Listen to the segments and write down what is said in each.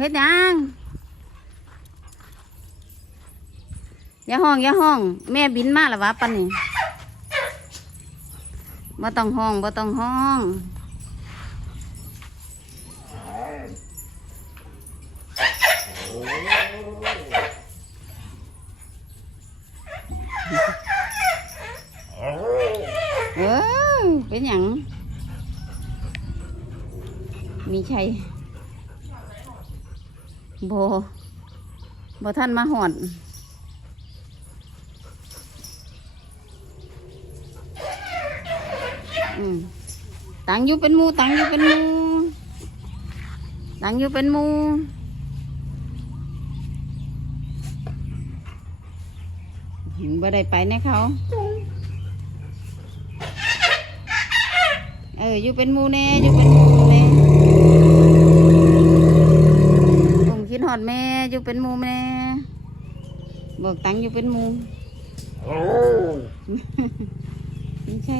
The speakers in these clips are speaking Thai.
เฮ็ดยังอย่าห้องอย่าห้อง แม่บินมาแล้ววะปันนี่บ่ต้องห้องบ่ต้องห้องเออเป็นหยังมีชัย โบโบท่านมาหอดตังอยู่เป็นมูตังอยู่เป็นมูตังอยู่เป็นหมูบ่ได้ไปนะเขา เอออยู่เป็นมูแน่อยู่เป็นมูคิดหอดแม่ อยู่เป็นหมูแม่บอกตังอยู่เป็นหมูไม่ใช่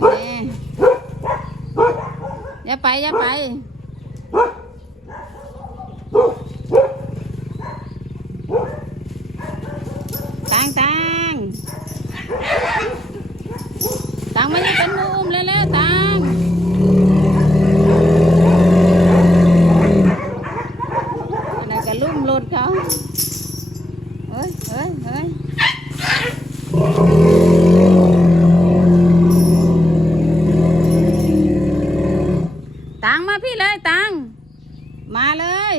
แม่อย่าไปอย่าไปตังตังตังไม่ได้เป็นหมูอุ้มเร็วๆตังอันนั้นก็ลุ่มร ถเขาเฮ้ยเฮ้ยเฮ้ยตังมาพี่เลยตังมาเลย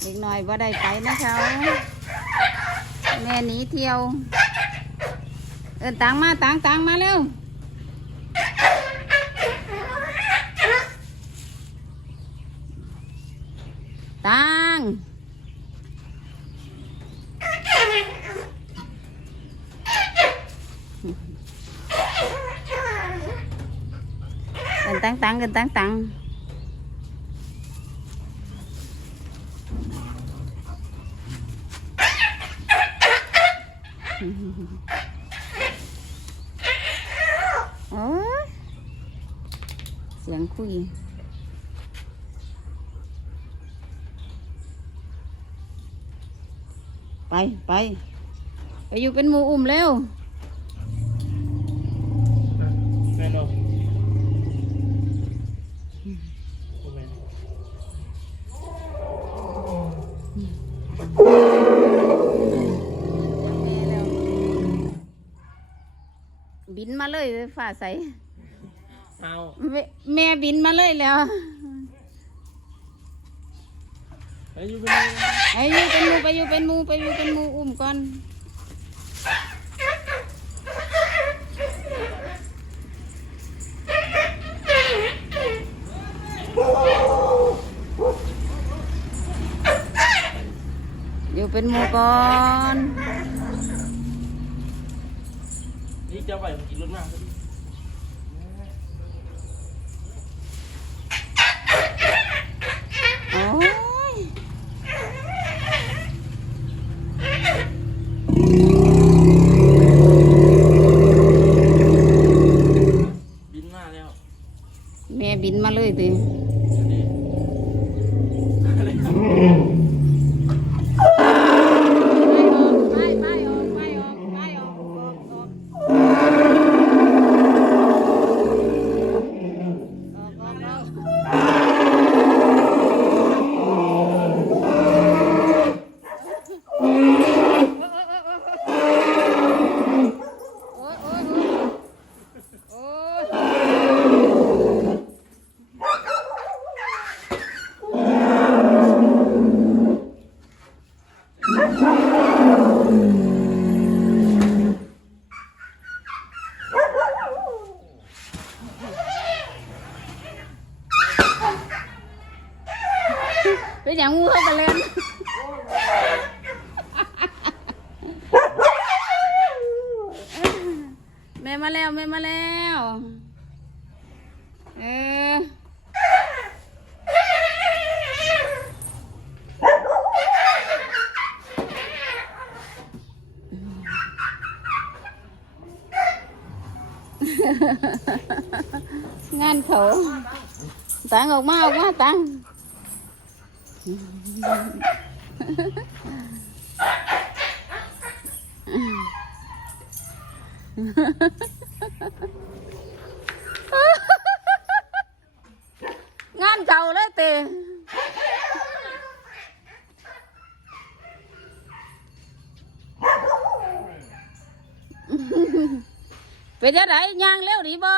เด็กหน่อยว่าได้ไปนะเขาแม่หนีเที่ยว เออตังมาตังตังมาเร็วตัง เงินตังตังเงินตังตังโอ้ยเสียงคุย ไปไปไปอยู่เป็นหมูอุ้มเร็วแม่นอกแม่บินมาเลยฝ่าใสเอาแม่แม่บินมาเลยแล้ว ไปอยู่เป็นไปอยู่เป็นหมูไปอยู่เป็นหมูไปอยู่เป็นหมูอุ้มก่อนอยู่เป็นหมูก่อนนี่จะไหวมันกินรถมากโ Yeah. เป็นอย่างงูเข้าไปเล่นแม่มาแล้วแม่มาแล้วเอองานเขาตังออกมาออกมาตัง งานเก่าเลยเตเป็นจะไหนย่างเร็วดีบ่